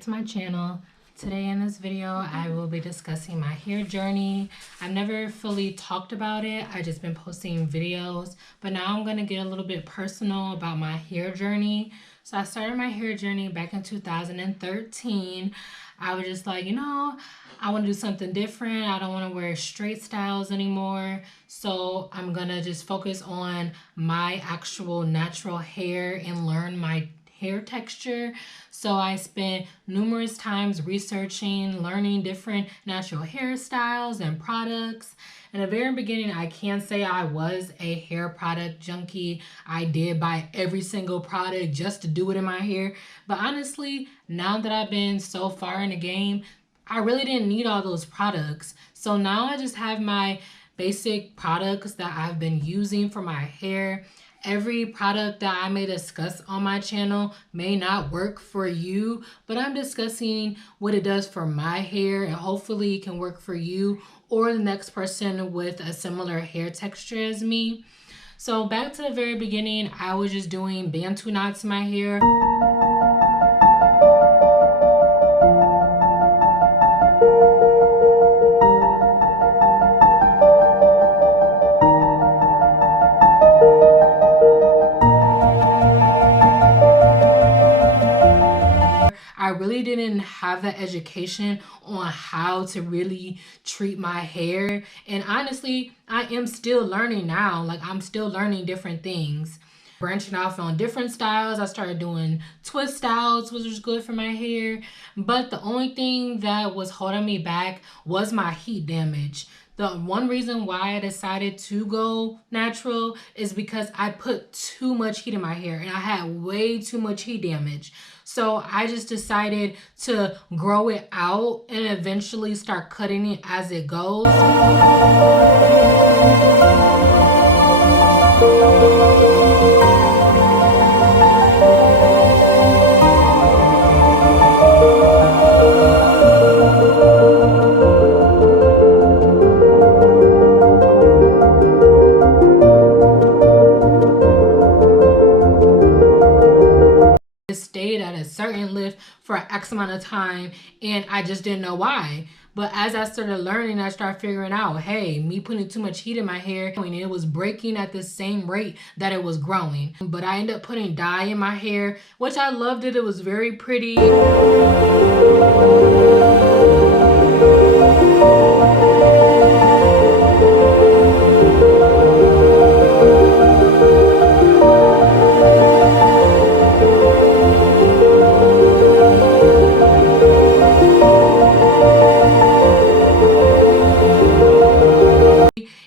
back to my channel. Today in this video I will be discussing my hair journey. I've never fully talked about it. I just been posting videos, but now I'm going to get a little bit personal about my hair journey. So I started my hair journey back in 2013. I was just like, I want to do something different. I don't want to wear straight styles anymore. So I'm going to just focus on my actual natural hair and learn my hair texture. So I spent numerous times researching, learning different natural hairstyles and products. In the very beginning, I can say I was a hair product junkie. I did buy every single product just to do it in my hair. But honestly, now that I've been so far in the game, I really didn't need all those products. So now I just have my basic products that I've been using for my hair. Every product that I may discuss on my channel may not work for you, but I'm discussing what it does for my hair and hopefully it can work for you or the next person with a similar hair texture as me. So back to the very beginning, I was just doing Bantu knots in my hair. I really didn't have the education on how to really treat my hair. And honestly, I am still learning now. Like, I'm still learning different things. Branching off on different styles. I started doing twist styles, which was good for my hair. But the only thing that was holding me back was my heat damage. The one reason why I decided to go natural is because I put too much heat in my hair and I had way too much heat damage. So I just decided to grow it out and eventually start cutting it as it goes. Stayed at a certain lift for X amount of time and I just didn't know why. But as I started learning, I started figuring out, hey, me putting too much heat in my hair, and it was breaking at the same rate that it was growing. But I ended up putting dye in my hair, which I loved it. It was very pretty.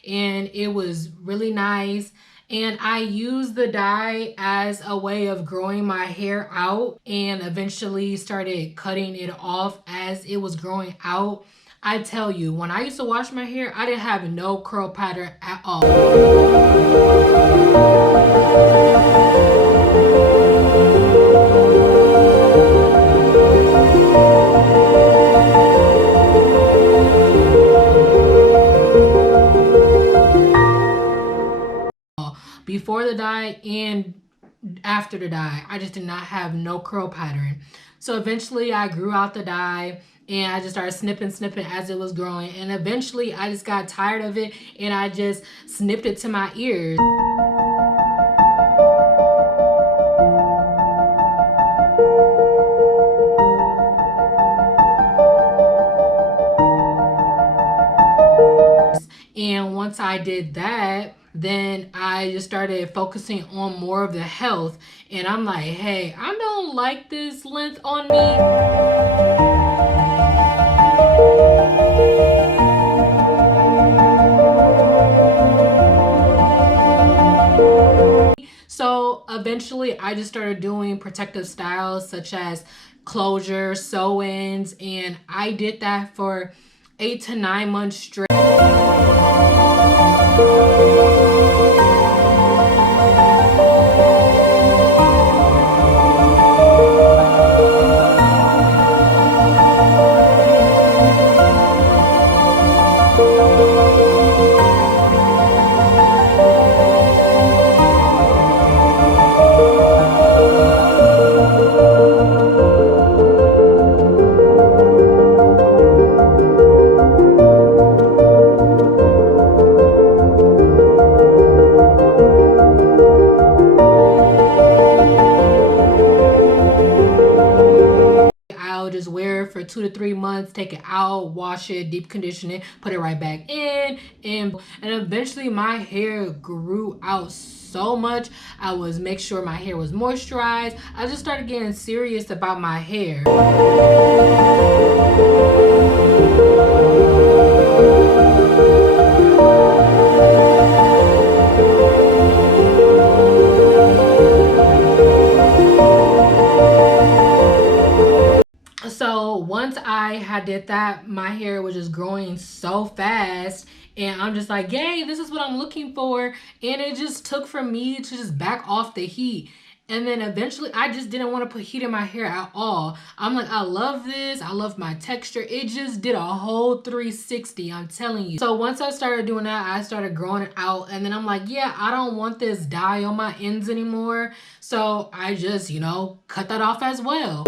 And it was really nice. And I used the dye as a way of growing my hair out and eventually started cutting it off as it was growing out. I tell you, when I used to wash my hair, I didn't have no curl pattern at all. Before the dye and after the dye, I just did not have no curl pattern. So eventually I grew out the dye and I just started snipping as it was growing. And eventually I just got tired of it and I just snipped it to my ears. And once I did that, then I just started focusing on more of the health. And I'm like, hey, I don't like this length on me. So eventually I just started doing protective styles such as closure, sew-ins, and I did that for 8 to 9 months straight. out, wash it, deep condition it, put it right back in, and eventually my hair grew out so much. I was make sure my hair was moisturized. I just started getting serious about my hair. So once I had did that, my hair was just growing so fast, and I'm just like, yay, this is what I'm looking for. And it just took for me to just back off the heat. And then eventually I just didn't want to put heat in my hair at all. I'm like, I love this. I love my texture. It just did a whole 360, I'm telling you. So once I started doing that, I started growing it out. And then I'm like, yeah, I don't want this dye on my ends anymore. So I just, you know, cut that off as well.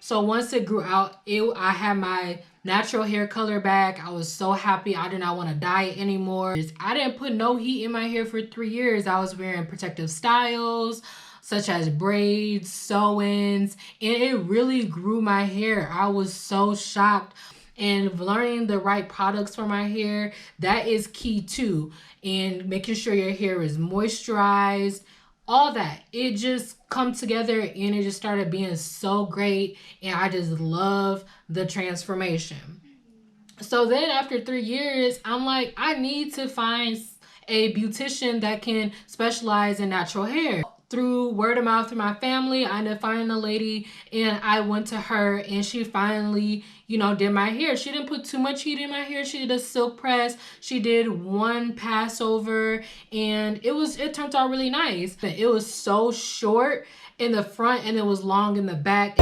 So once it grew out, I had my natural hair color back. I was so happy. I did not want to dye it anymore. I didn't put no heat in my hair for 3 years. I was wearing protective styles such as braids, sew-ins, and it really grew my hair. I was so shocked. And learning the right products for my hair, that is key too. And making sure your hair is moisturized, all that. It just come together and it just started being so great. And I just love the transformation. So then after 3 years, I'm like, I need to find a beautician that can specialize in natural hair. Through word of mouth through my family, I ended up finding a lady, and I went to her, and she finally, you know, did my hair. She didn't put too much heat in my hair. She did a silk press. She did one pass over, and it turned out really nice. It was so short in the front and it was long in the back.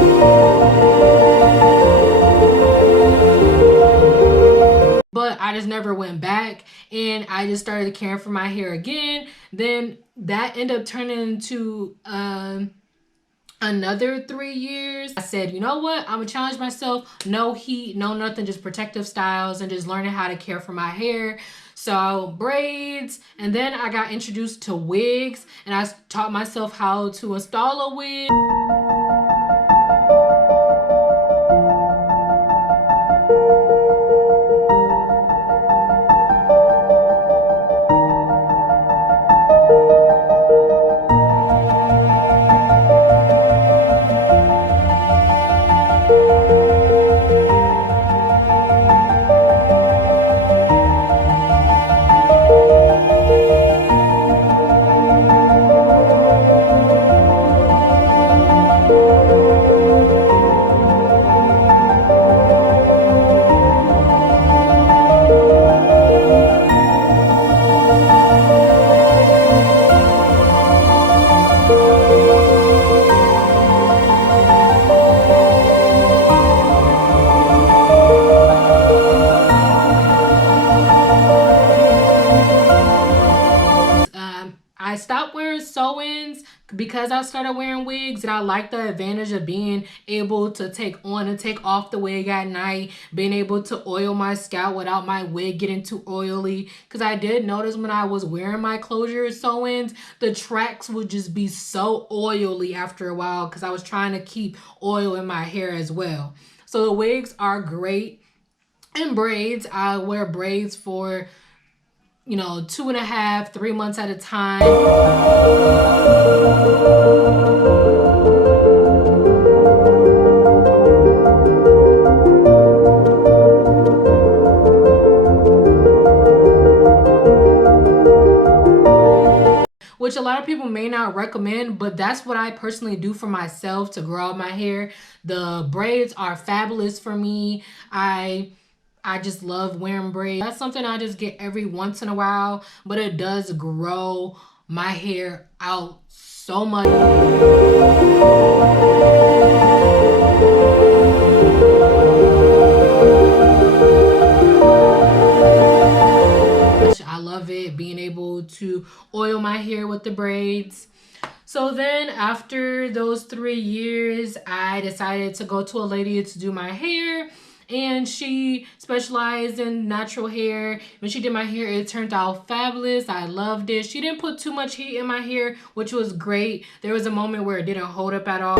But I just never went back, and I just started caring for my hair again. Then that ended up turning into another 3 years. I said, you know what? I'm gonna challenge myself. No heat, no nothing, just protective styles and just learning how to care for my hair. So braids, and then I got introduced to wigs, and I taught myself how to install a wig. I stopped wearing sew-ins because I started wearing wigs, and I like the advantage of being able to take on and take off the wig at night, being able to oil my scalp without my wig getting too oily. Because I did notice when I was wearing my closure sew-ins, the tracks would just be so oily after a while because I was trying to keep oil in my hair as well. So the wigs are great. And braids, I wear braids for, you know, 2.5, 3 months at a time. Which a lot of people may not recommend, but that's what I personally do for myself to grow out my hair. The braids are fabulous for me. I just love wearing braids. That's something I just get every once in a while, but it does grow my hair out so much. I love it, being able to oil my hair with the braids. So then after those 3 years, I decided to go to a lady to do my hair. and she specialized in natural hair. When she did my hair, it turned out fabulous. I loved it. She didn't put too much heat in my hair, which was great. There was a moment where it didn't hold up at all.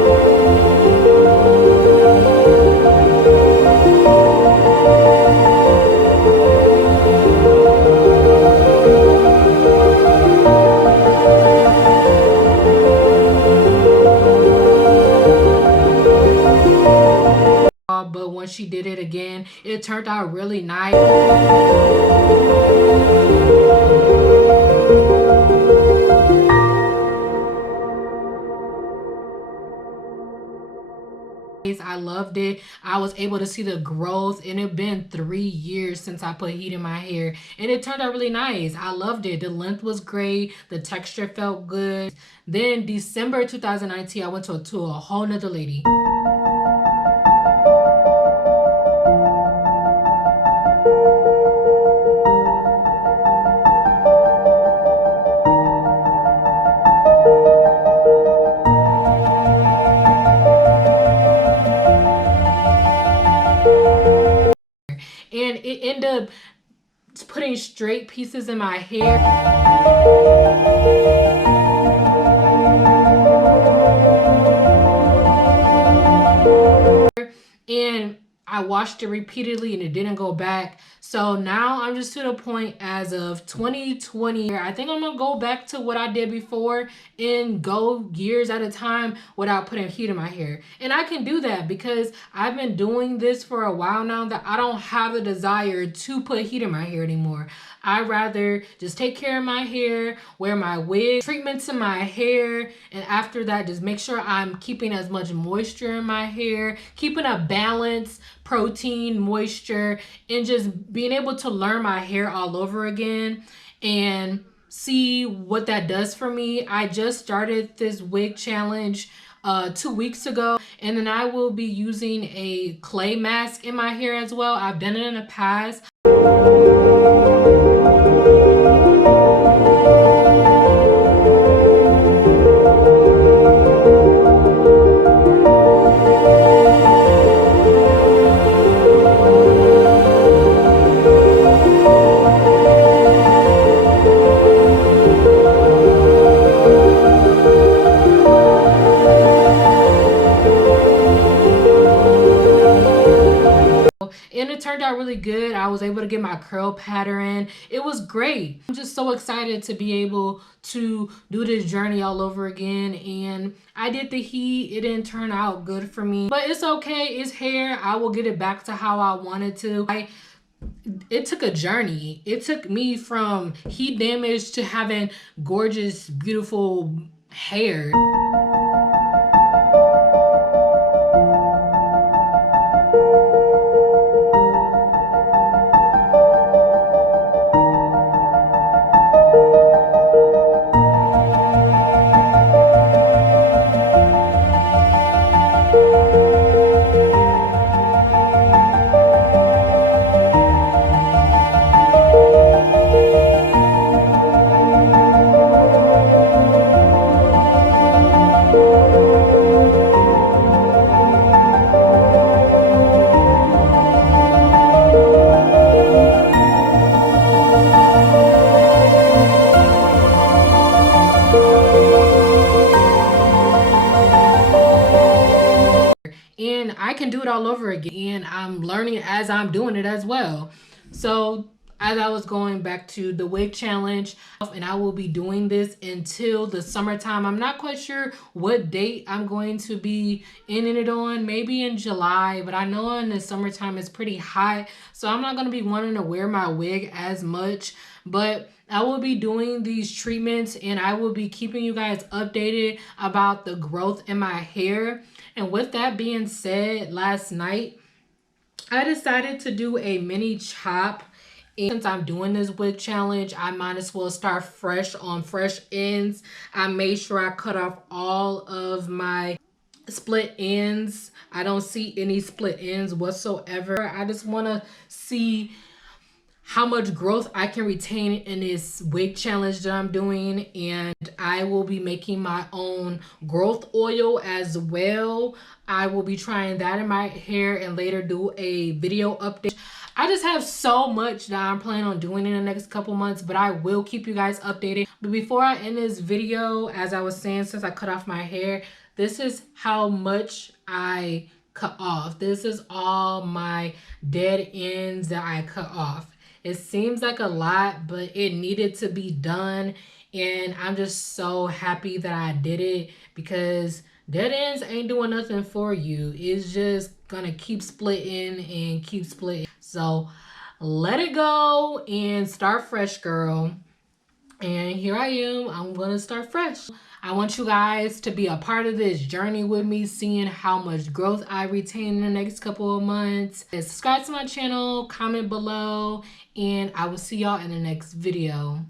But once she did it again, it turned out really nice. I loved it. I was able to see the growth, and it been 3 years since I put heat in my hair, and it turned out really nice. I loved it. The length was great. The texture felt good. Then December 2019, I went to a whole nother lady. And it ended up putting straight pieces in my hair. And I washed it repeatedly and it didn't go back. So now I'm just to the point as of 2020. I think I'm gonna go back to what I did before and go years at a time without putting heat in my hair. And I can do that because I've been doing this for a while now that I don't have the desire to put heat in my hair anymore. I'd rather just take care of my hair, wear my wig, treatments in my hair, and after that, just make sure I'm keeping as much moisture in my hair, keeping a balance, protein, moisture, and just being able to learn my hair all over again and see what that does for me. I just started this wig challenge 2 weeks ago, and then I will be using a clay mask in my hair as well. I've done it in the past. And it turned out really good. I was able to get my curl pattern. It was great. I'm just so excited to be able to do this journey all over again. And I did the heat. It didn't turn out good for me, but it's okay. It's hair. I will get it back to how I wanted to. It took a journey. It took me from heat damage to having gorgeous, beautiful hair. And I can do it all over again. And I'm learning as I'm doing it as well. So as I was going back to the wig challenge, and I will be doing this until the summertime. I'm not quite sure what date I'm going to be ending it on, maybe in July, but I know in the summertime it's pretty hot, so I'm not going to be wanting to wear my wig as much. But I will be doing these treatments and I will be keeping you guys updated about the growth in my hair. And with that being said, last night I decided to do a mini chop. And since I'm doing this wig challenge, I might as well start fresh on fresh ends. I made sure I cut off all of my split ends. I don't see any split ends whatsoever. I just want to see how much growth I can retain in this wig challenge that I'm doing, and I will be making my own growth oil as well. I will be trying that in my hair and later do a video update. I just have so much that I'm planning on doing in the next couple months, but I will keep you guys updated. But before I end this video, as I was saying, since I cut off my hair, this is how much I cut off. This is all my dead ends that I cut off. It seems like a lot, but it needed to be done. And I'm just so happy that I did it, because dead ends ain't doing nothing for you. It's just gonna keep splitting and keep splitting. So let it go and start fresh, girl. And here I am. I'm gonna start fresh. I want you guys to be a part of this journey with me, seeing how much growth I retain in the next couple of months. And subscribe to my channel, comment below, and I will see y'all in the next video.